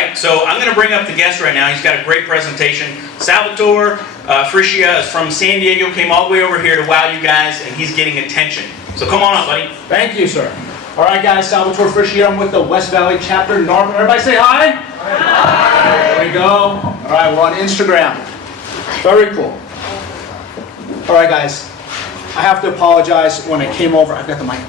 right, so I'm going to bring up the guest right now. He's got a great presentation. Salvatore Frischia is from San Diego, came all the way over here to wow you guys, and he's getting attention. So come on up, buddy. Thank you, sir. All right, guys, Salvatore Frischia. I'm with the West Valley Chapter, narpm. Everybody say hi. Hi. There we go. All right, we're on Instagram. Very cool. All right, guys. I have to apologize when I came over. I've got the mic.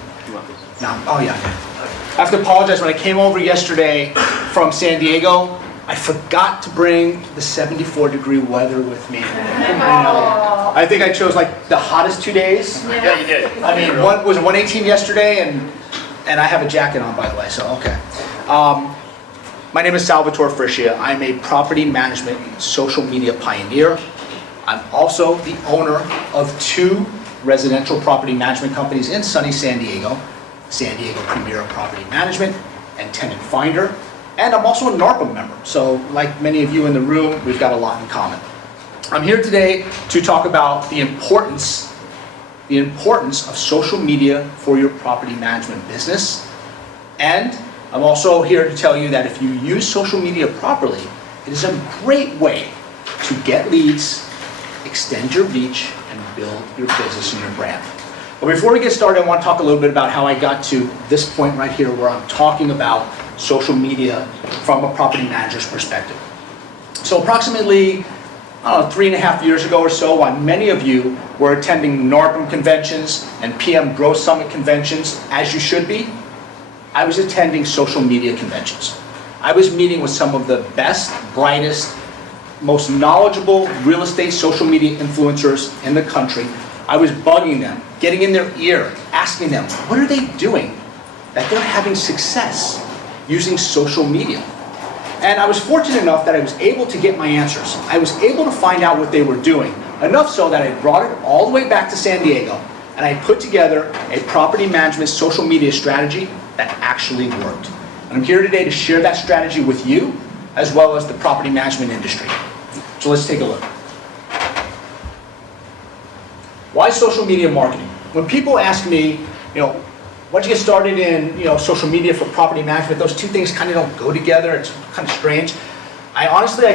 No. Oh, yeah. I have to apologize when I came over yesterday from San Diego. I forgot to bring the 74-degree weather with me. I think I chose like the hottest 2 days. Yeah, you did. I mean, one was 118 yesterday, and I have a jacket on, by the way, so okay. My name is Salvatore Frischia. I'm a property management social media pioneer. I'm also the owner of 2 residential property management companies in sunny San Diego Premier Property Management and Tenant Finder. And I'm also a narpm member. So like many of you in the room, we've got a lot in common. I'm here today to talk about the importance of social media for your property management business. And I'm also here to tell you that if you use social media properly, it is a great way to get leads, extend your reach, and build your business and your brand. But before we get started, I want to talk a little bit about how I got to this point right here where I'm talking about social media from a property manager's perspective. So approximately, 3.5 years ago or so, while many of you were attending narpm conventions and PM Growth Summit conventions, as you should be, I was attending social media conventions. I was meeting with some of the best, brightest, most knowledgeable real estate social media influencers in the country. I was bugging them, getting in their ear, asking them, what are they doing that they're having success using social media? And I was fortunate enough that I was able to get my answers. I was able to find out what they were doing, enough so that I brought it all the way back to San Diego, and I put together a property management social media strategy that actually worked. And I'm here today to share that strategy with you, as well as the property management industry. So let's take a look. Why social media marketing? When people ask me, why'd you get started in social media for property management? Those two things kind of don't go together. It's kind of strange. I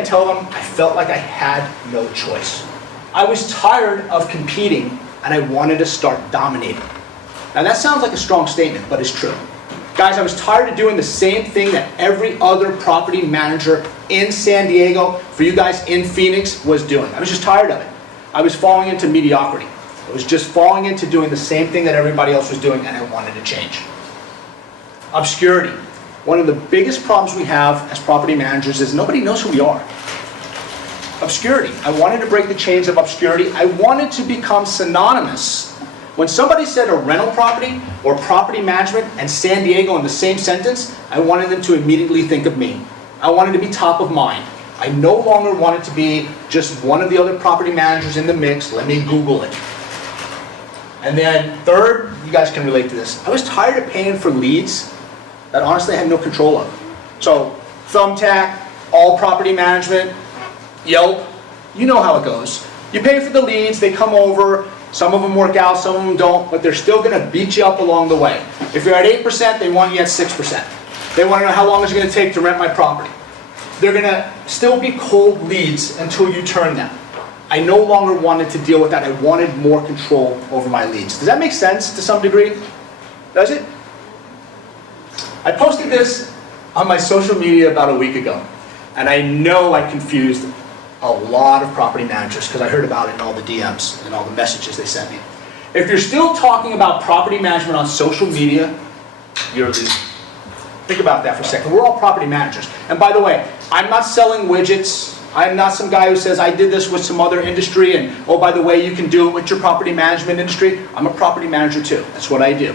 tell them I felt like I had no choice. I was tired of competing and I wanted to start dominating. Now that sounds like a strong statement, but it's true. Guys, I was tired of doing the same thing that every other property manager in San Diego, for you guys in Phoenix, was doing. I was just tired of it. I was falling into mediocrity. I was just falling into doing the same thing that everybody else was doing, and I wanted to change. Obscurity. One of the biggest problems we have as property managers is nobody knows who we are. Obscurity. I wanted to break the chains of obscurity. I wanted to become synonymous. When somebody said a rental property or property management and San Diego in the same sentence, I wanted them to immediately think of me. I wanted to be top of mind. I no longer wanted to be just one of the other property managers in the mix. Let me Google it. And then third, you guys can relate to this. I was tired of paying for leads that honestly I had no control of. So Thumbtack, All Property Management, Yelp, you know how it goes. You pay for the leads, they come over, some of them work out, some of them don't, but they're still going to beat you up along the way. If you're at 8%, they want you at 6%. They want to know how long it's going to take to rent my property. They're going to still be cold leads until you turn them. I no longer wanted to deal with that. I wanted more control over my leads. Does that make sense to some degree? Does it? I posted this on my social media about a week ago, and I know I confused a lot of property managers because I heard about it in all the DMs and all the messages they sent me. If you're still talking about property management on social media, you're losing. Think about that for a second. We're all property managers. And by the way, I'm not selling widgets. I'm not some guy who says I did this with some other industry and, oh, by the way, you can do it with your property management industry. I'm a property manager too. That's what I do.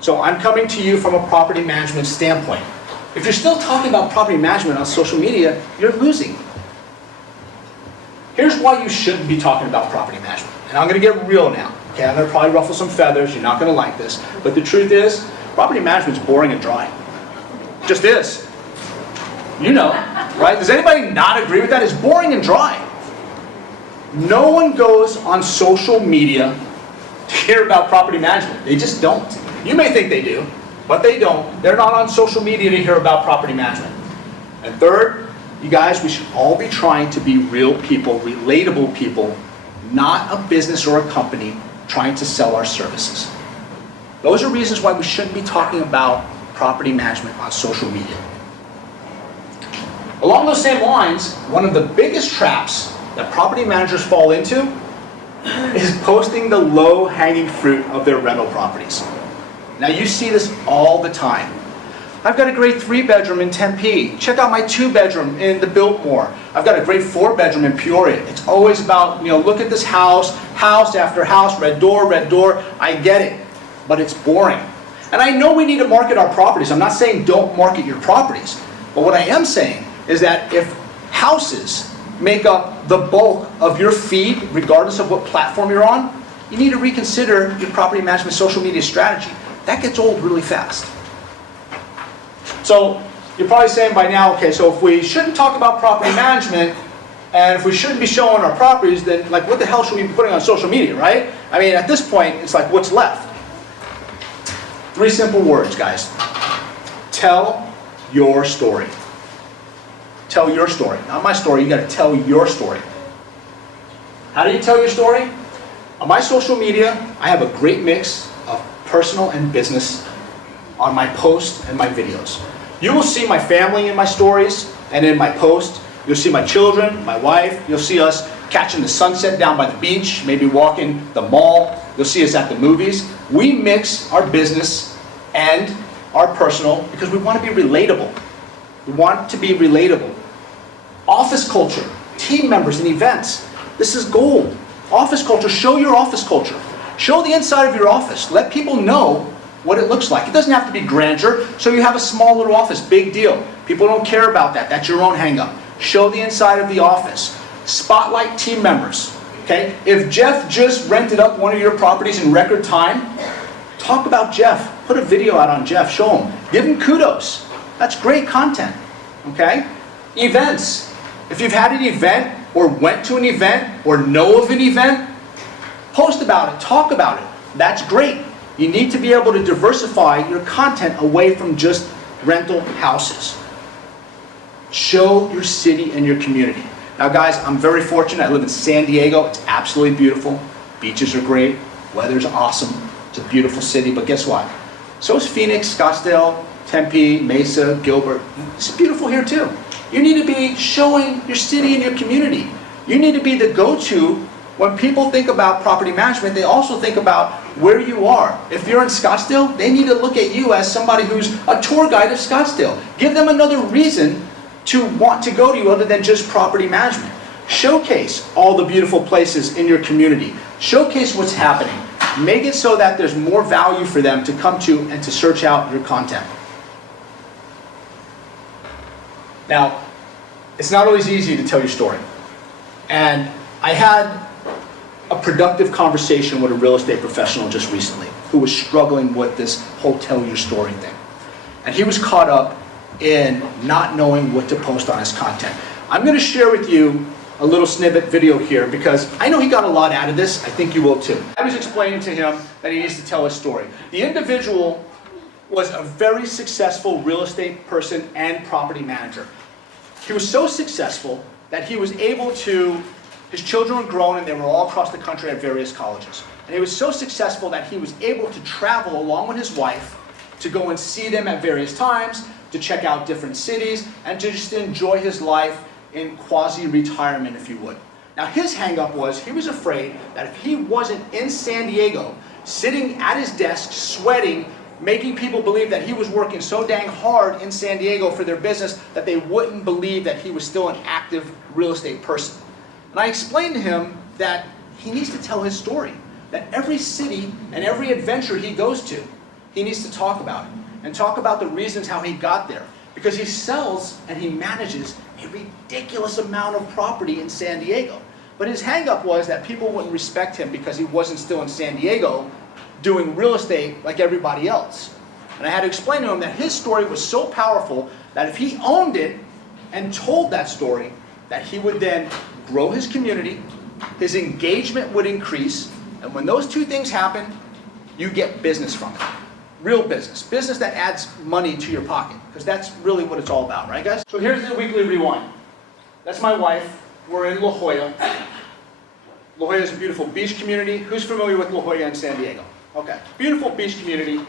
So I'm coming to you from a property management standpoint. If you're still talking about property management on social media, you're losing. Here's why you shouldn't be talking about property management. And I'm going to get real now. Okay, I'm going to probably ruffle some feathers. You're not going to like this. But the truth is, property management is boring and dry. Just is. You know, right? Does anybody not agree with that? It's boring and dry. No one goes on social media to hear about property management. They just don't. You may think they do, but they don't. They're not on social media to hear about property management. And third, you guys, we should all be trying to be real people, relatable people, not a business or a company trying to sell our services. Those are reasons why we shouldn't be talking about property management on social media. Along those same lines, one of the biggest traps that property managers fall into is posting the low-hanging fruit of their rental properties. Now you see this all the time. I've got a great 3-bedroom in Tempe. Check out my 2-bedroom in the Biltmore. I've got a great 4-bedroom in Peoria. It's always about, look at this house, house after house, red door, red door. I get it, but it's boring. And I know we need to market our properties. I'm not saying don't market your properties. But what I am saying is that if houses make up the bulk of your feed, regardless of what platform you're on, you need to reconsider your property management social media strategy. That gets old really fast. So you're probably saying by now, okay, so if we shouldn't talk about property management, and if we shouldn't be showing our properties, then like what the hell should we be putting on social media, right? I mean, at this point, it's like, what's left? 3 simple words, guys. Tell your story. Tell your story. Not my story, you gotta tell your story. How do you tell your story? On my social media, I have a great mix of personal and business on my posts and my videos. You will see my family in my stories and in my posts. You'll see my children, my wife. You'll see us catching the sunset down by the beach, maybe walking the mall. You'll see us at the movies. We mix our business and our personal because we want to be relatable. We want to be relatable. Office culture, team members and events. This is gold. Office culture, show your office culture. Show the inside of your office. Let people know what it looks like. It doesn't have to be grandeur, so you have a small little office, big deal. People don't care about that. That's your own hang-up. Show the inside of the office. Spotlight team members. Okay? If Jeff just rented up one of your properties in record time, talk about Jeff. Put a video out on Jeff. Show him. Give him kudos. That's great content. Okay? Events. If you've had an event or went to an event or know of an event, post about it. Talk about it. That's great. You need to be able to diversify your content away from just rental houses. Show your city and your community. Now guys, I'm very fortunate. I live in San Diego. It's absolutely beautiful. Beaches are great. Weather's awesome. It's a beautiful city, but guess what? So is Phoenix, Scottsdale, Tempe, Mesa, Gilbert. It's beautiful here too. You need to be showing your city and your community. You need to be the go-to. When people think about property management, they also think about where you are. If you're in Scottsdale, they need to look at you as somebody who's a tour guide of Scottsdale. Give them another reason to want to go to you other than just property management. Showcase all the beautiful places in your community. Showcase what's happening. Make it so that there's more value for them to come to and to search out your content. Now, it's not always easy to tell your story. And I had a productive conversation with a real estate professional just recently who was struggling with this whole tell your story thing. And he was caught up in not knowing what to post on his content. I'm going to share with you a little snippet video here because I know he got a lot out of this. I think you will too. I was explaining to him that he needs to tell his story. The individual was a very successful real estate person and property manager. He was so successful that he was able to, his children were grown and they were all across the country at various colleges. And he was so successful that he was able to travel along with his wife to go and see them at various times, to check out different cities, and to just enjoy his life in quasi-retirement, if you would. Now his hang-up was he was afraid that if he wasn't in San Diego, sitting at his desk, sweating, making people believe that he was working so dang hard in San Diego for their business that they wouldn't believe that he was still an active real estate person. And I explained to him that he needs to tell his story, that every city and every adventure he goes to, he needs to talk about it, and talk about the reasons how he got there. Because he sells and he manages a ridiculous amount of property in San Diego. But his hang-up was that people wouldn't respect him because he wasn't still in San Diego doing real estate like everybody else. And I had to explain to him that his story was so powerful that if he owned it and told that story, that he would then grow his community, his engagement would increase, and when those two things happen, you get business from it. real business. Business that adds money to your pocket, because that's really what it's all about, right guys? So here's the weekly rewind. That's my wife. We're in La Jolla. La Jolla is a beautiful beach community. Who's familiar with La Jolla in San Diego? Okay, beautiful beach community.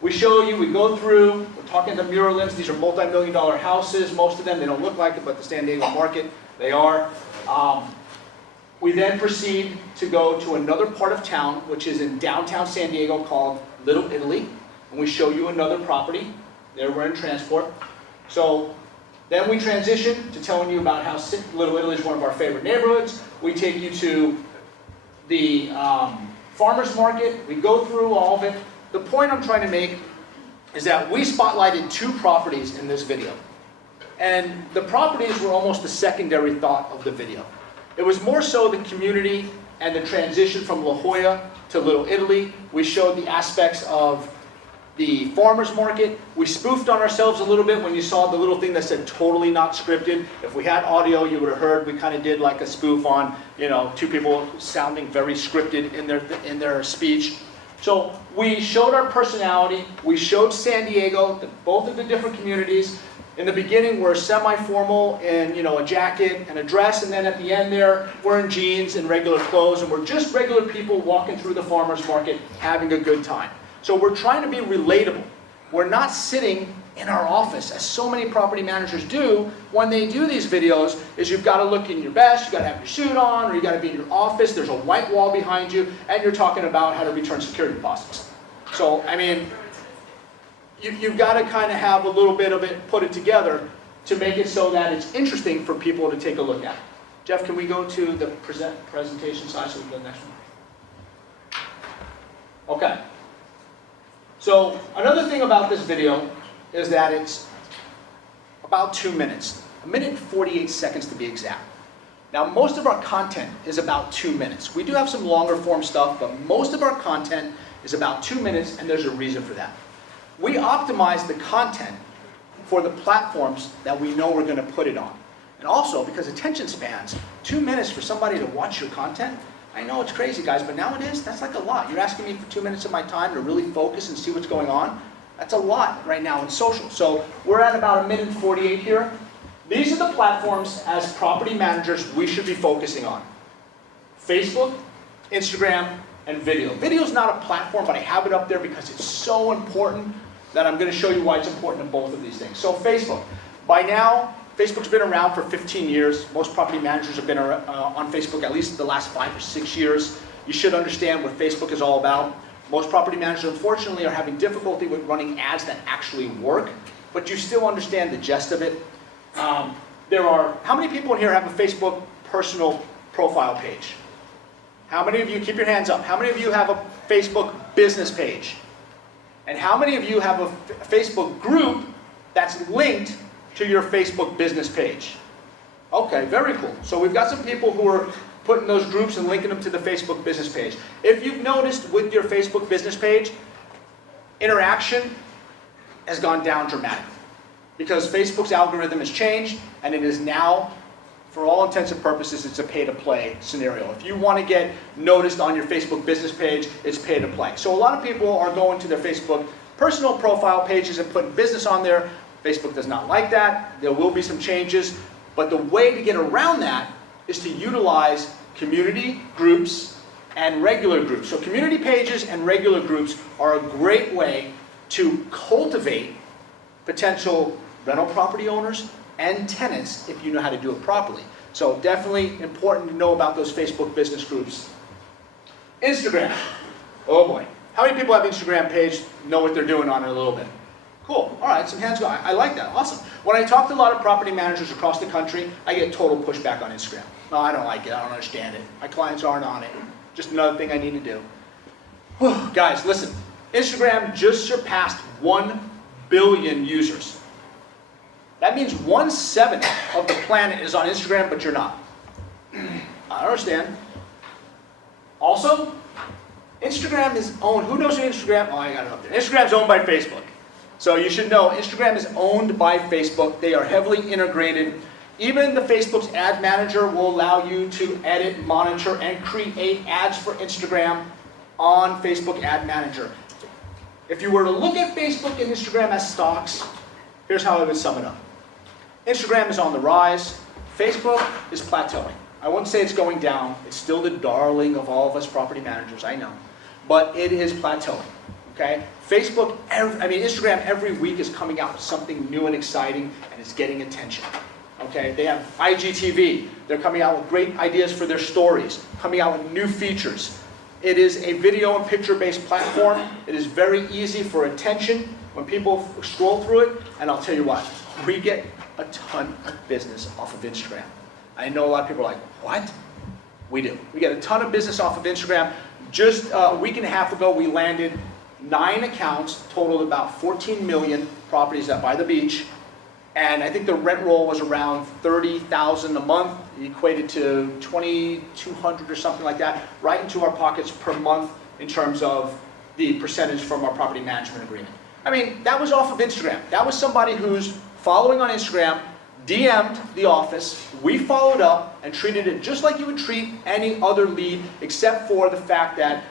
We show you, we go through, we're talking to Muralins. These are multi-million-dollar houses. Most of them, they don't look like it, but the San Diego market, they are. We then proceed to go to another part of town, which is in downtown San Diego, called Little Italy. And we show you another property. There we're in transport. So then we transition to telling you about how Little Italy is one of our favorite neighborhoods. We take you to the farmer's market. We go through all of it. The point I'm trying to make is that we spotlighted 2 properties in this video. And the properties were almost the secondary thought of the video. It was more so the community and the transition from La Jolla to Little Italy. We showed the aspects of the farmer's market. We spoofed on ourselves a little bit when you saw the little thing that said totally not scripted. If we had audio, you would have heard we kind of did like a spoof on, 2 people sounding very scripted in their speech. So we showed our personality. We showed San Diego, both of the different communities. In the beginning, we're semi-formal in a jacket and a dress, and then at the end there, we're in jeans and regular clothes, and we're just regular people walking through the farmer's market having a good time. So we're trying to be relatable. We're not sitting in our office, as so many property managers do when they do these videos, is you've got to look in your best, you've got to have your suit on, or you've got to be in your office, there's a white wall behind you, and you're talking about how to return security deposits. So, I mean, you've got to kind of have a little bit of it, put it together to make it so that it's interesting for people to take a look at. Jeff, can we go to the presentation side so we can go to the next one? Okay. So another thing about this video is that it's about 2 minutes. 1 minute and 48 seconds to be exact. Now most of our content is about 2 minutes. We do have some longer form stuff, but most of our content is about 2 minutes, and there's a reason for that. We optimize the content for the platforms that we know we're going to put it on. And also, because attention spans, 2 minutes for somebody to watch your content, I know it's crazy guys, but nowadays, that's like a lot. You're asking me for 2 minutes of my time to really focus and see what's going on? That's a lot right now in social. So we're at about 1 minute and 48 here. These are the platforms as property managers we should be focusing on. Facebook, Instagram, and video. Video is not a platform, but I have it up there because it's so important that I'm going to show you why it's important in both of these things. So Facebook. By now, Facebook's been around for 15 years. Most property managers have been on Facebook at least the last 5 or 6 years. You should understand what Facebook is all about. Most property managers, unfortunately, are having difficulty with running ads that actually work, but you still understand the gist of it. How many people in here have a Facebook personal profile page? How many of you, keep your hands up, how many of you have a Facebook business page? And how many of you have a Facebook group that's linked to your Facebook business page? Okay, very cool. So we've got some people who are putting those groups and linking them to the Facebook business page. If you've noticed with your Facebook business page, interaction has gone down dramatically because Facebook's algorithm has changed and it is now, for all intents and purposes, it's a pay-to-play scenario. If you want to get noticed on your Facebook business page, it's pay-to-play. So a lot of people are going to their Facebook personal profile pages and putting business on there. Facebook does not like that. There will be some changes. But the way to get around that is to utilize community groups and regular groups. So community pages and regular groups are a great way to cultivate potential rental property owners and tenants if you know how to do it properly. So definitely important to know about those Facebook business groups. Instagram. Oh boy. How many people have Instagram page, know what they're doing on it a little bit? Cool. All right, some hands go. I like that. Awesome. When I talk to a lot of property managers across the country, I get total pushback on Instagram. No, I don't like it. I don't understand it. My clients aren't on it. Just another thing I need to do. Whew. Guys, listen. Instagram just surpassed 1 billion users. That means 1/7 of the planet is on Instagram, but you're not. I understand. Also, Instagram is owned. Who knows who Instagram? Oh, I got it up there. Instagram's owned by Facebook. So you should know Instagram is owned by Facebook. They are heavily integrated. Even the Facebook's ad manager will allow you to edit, monitor, and create ads for Instagram on Facebook Ad Manager. If you were to look at Facebook and Instagram as stocks, here's how I would sum it up. Instagram is on the rise. Facebook is plateauing. I wouldn't say it's going down. It's still the darling of all of us property managers, I know. But it is plateauing, okay? Instagram every week is coming out with something new and exciting, and it's getting attention, okay? They have IGTV. They're coming out with great ideas for their stories, coming out with new features. It is a video and picture-based platform. It is very easy for attention when people scroll through it, and I'll tell you what, we get a ton of business off of Instagram. I know a lot of people are like, what? We do. We get a ton of business off of Instagram. Just a week and a half ago, we landed 9 accounts, totaled about 14 million properties up by the beach. And I think the rent roll was around $30,000 a month, equated to $2,200 or something like that, right into our pockets per month in terms of the percentage from our property management agreement. I mean, that was off of Instagram. That was somebody who's following on Instagram, DM'd the office, we followed up and treated it just like you would treat any other lead, except for the fact that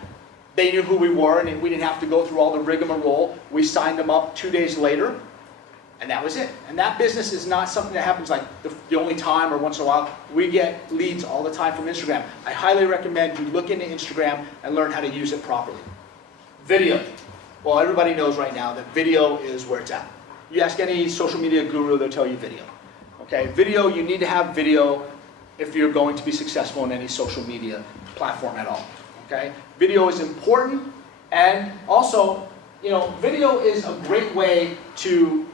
they knew who we were and we didn't have to go through all the rigmarole. We signed them up 2 days later, and that was it. And that business is not something that happens like the only time or once in a while. We get leads all the time from Instagram. I highly recommend you look into Instagram and learn how to use it properly. Video. Well, everybody knows right now that video is where it's at. You ask any social media guru, they'll tell you video. Okay, video, you need to have video if you're going to be successful in any social media platform at all. Okay, video is important, and also, video is a great way to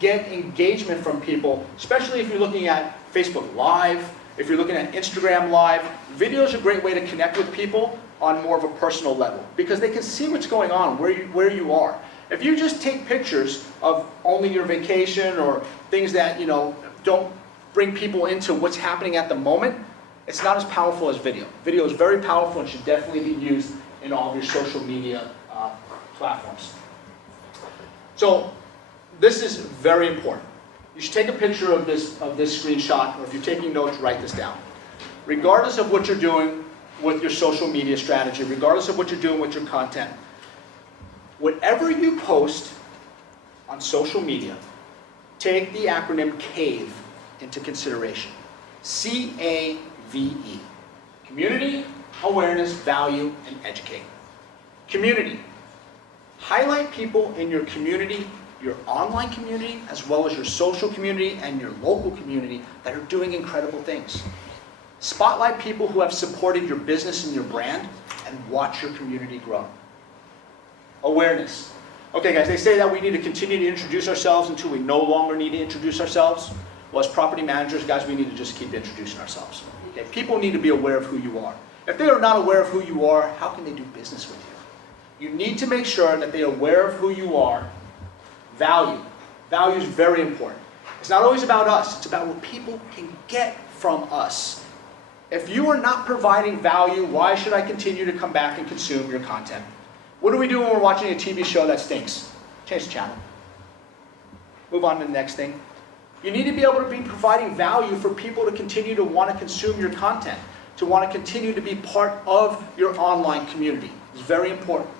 get engagement from people, especially if you're looking at Facebook Live, if you're looking at Instagram Live. Video is a great way to connect with people on more of a personal level, because they can see what's going on, where you are. If you just take pictures of only your vacation or things that, don't bring people into what's happening at the moment, it's not as powerful as video. Video is very powerful and should definitely be used in all of your social media platforms. So this is very important. You should take a picture of this screenshot, or if you're taking notes, write this down. Regardless of what you're doing with your social media strategy, regardless of what you're doing with your content, whatever you post on social media, take the acronym CAVE into consideration. C-A-V-E. Community, awareness, value, and educate. Community. Highlight people in your community, your online community, as well as your social community and your local community that are doing incredible things. Spotlight people who have supported your business and your brand, and watch your community grow. Awareness. Okay guys, they say that we need to continue to introduce ourselves until we no longer need to introduce ourselves. Well, as property managers, guys, we need to just keep introducing ourselves. Okay? People need to be aware of who you are. If they are not aware of who you are, how can they do business with you? You need to make sure that they are aware of who you are. Value. Value is very important. It's not always about us. It's about what people can get from us. If you are not providing value, why should I continue to come back and consume your content? What do we do when we're watching a TV show that stinks? Change the channel. Move on to the next thing. You need to be able to be providing value for people to continue to want to consume your content, to want to continue to be part of your online community. It's very important.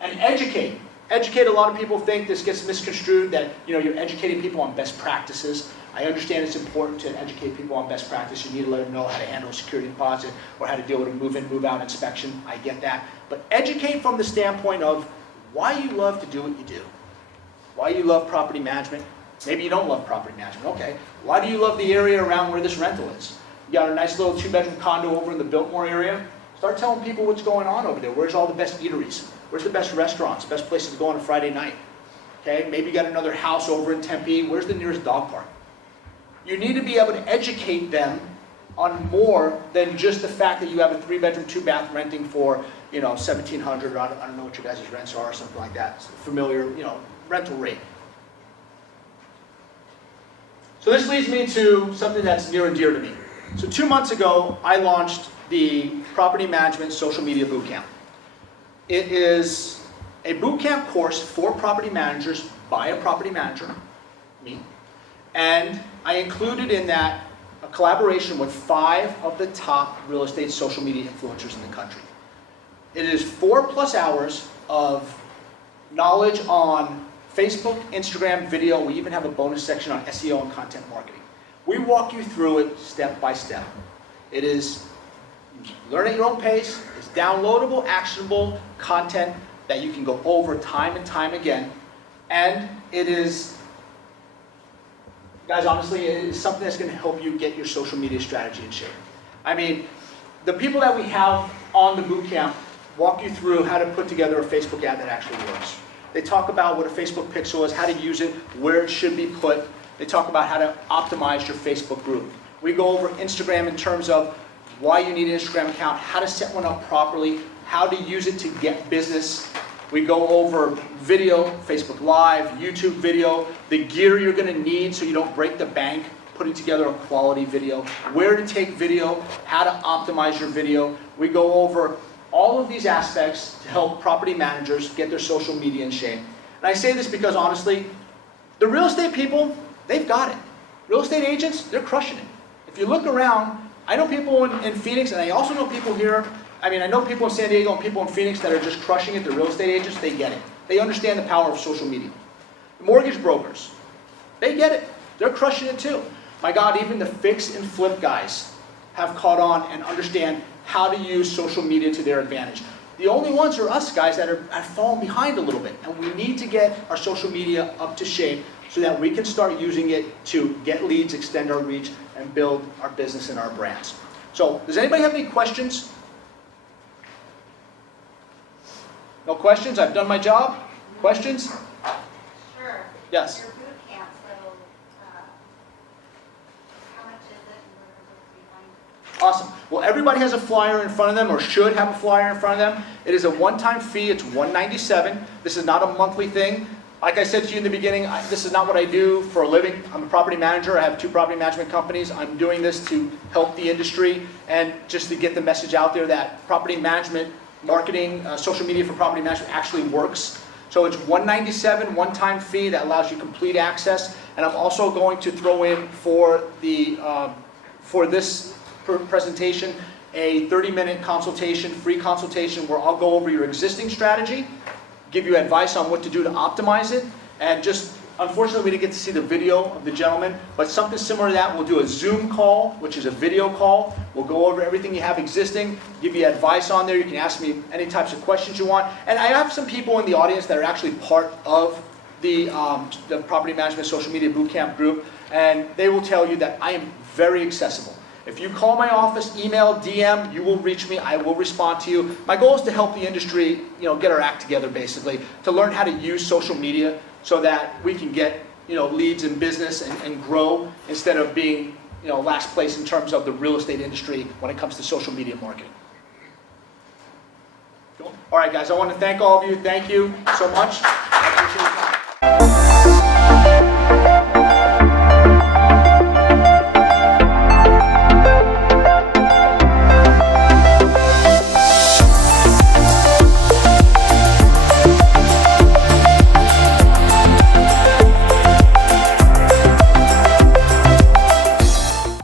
And educate. Educate, a lot of people think this gets misconstrued that you're educating people on best practices. I understand it's important to educate people on best practice. You need to let them know how to handle a security deposit or how to deal with a move-in, move-out inspection. I get that. But educate from the standpoint of why you love to do what you do. Why you love property management. Maybe you don't love property management. Okay. Why do you love the area around where this rental is? You got a nice little 2-bedroom condo over in the Biltmore area. Start telling people what's going on over there. Where's all the best eateries? Where's the best restaurants? Best places to go on a Friday night? Okay. Maybe you got another house over in Tempe. Where's the nearest dog park? You need to be able to educate them on more than just the fact that you have a 3-bedroom, 2-bath renting for, $1,700, or I don't know what your guys' rents are, or something like that. It's a familiar, rental rate. So this leads me to something that's near and dear to me. So 2 months ago, I launched the Property Management Social Media Bootcamp. It is a bootcamp course for property managers by a property manager, me. And I included in that a collaboration with 5 of the top real estate social media influencers in the country. It is 4+ hours of knowledge on Facebook, Instagram, video. We even have a bonus section on SEO and content marketing. We walk you through it step by step. It is learn at your own pace. It's downloadable, actionable content that you can go over time and time again. And it is, guys, honestly, it is something that's going to help you get your social media strategy in shape. I mean, the people that we have on the boot camp walk you through how to put together a Facebook ad that actually works. They talk about what a Facebook pixel is, how to use it, where it should be put. They talk about how to optimize your Facebook group. We go over Instagram in terms of why you need an Instagram account, how to set one up properly, how to use it to get business. We go over video, Facebook Live, YouTube video, the gear you're going to need so you don't break the bank putting together a quality video, where to take video, how to optimize your video. We go over all of these aspects to help property managers get their social media in shape. And I say this because honestly, the real estate people, they've got it. Real estate agents, they're crushing it. If you look around, I know people in Phoenix, and I also know people here, I know people in San Diego and people in Phoenix that are just crushing it. The real estate agents, they get it. They understand the power of social media. The mortgage brokers, they get it. They're crushing it too. My God, even the fix and flip guys have caught on and understand how to use social media to their advantage. The only ones are us guys that have fallen behind a little bit, and we need to get our social media up to shape so that we can start using it to get leads, extend our reach, and build our business and our brands. So, does anybody have any questions? No questions? I've done my job. Questions? Sure. Yes. Your boot camp, so how much is it and what are those behind it? Awesome. Well, everybody has a flyer in front of them, or should have a flyer in front of them. It is a one-time fee. It's $197. This is not a monthly thing. Like I said to you in the beginning, this is not what I do for a living. I'm a property manager. I have 2 property management companies. I'm doing this to help the industry and just to get the message out there that property management, marketing, social media for property management actually works. So it's $197, one-time fee that allows you complete access. And I'm also going to throw in for this presentation a 30-minute consultation, free consultation, where I'll go over your existing strategy, give you advice on what to do to optimize it, and just, unfortunately we didn't get to see the video of the gentleman, but something similar to that. We'll do a Zoom call, which is a video call. We'll go over everything you have existing, give you advice on there. You can ask me any types of questions you want. And I have some people in the audience that are actually part of the Property Management Social Media Bootcamp group, and they will tell you that I am very accessible. If you call my office, email, DM, you will reach me. I will respond to you. My goal is to help the industry, get our act together, basically, to learn how to use social media so that we can get, leads in business and grow instead of being, last place in terms of the real estate industry when it comes to social media marketing. Cool. All right, guys, I want to thank all of you. Thank you so much.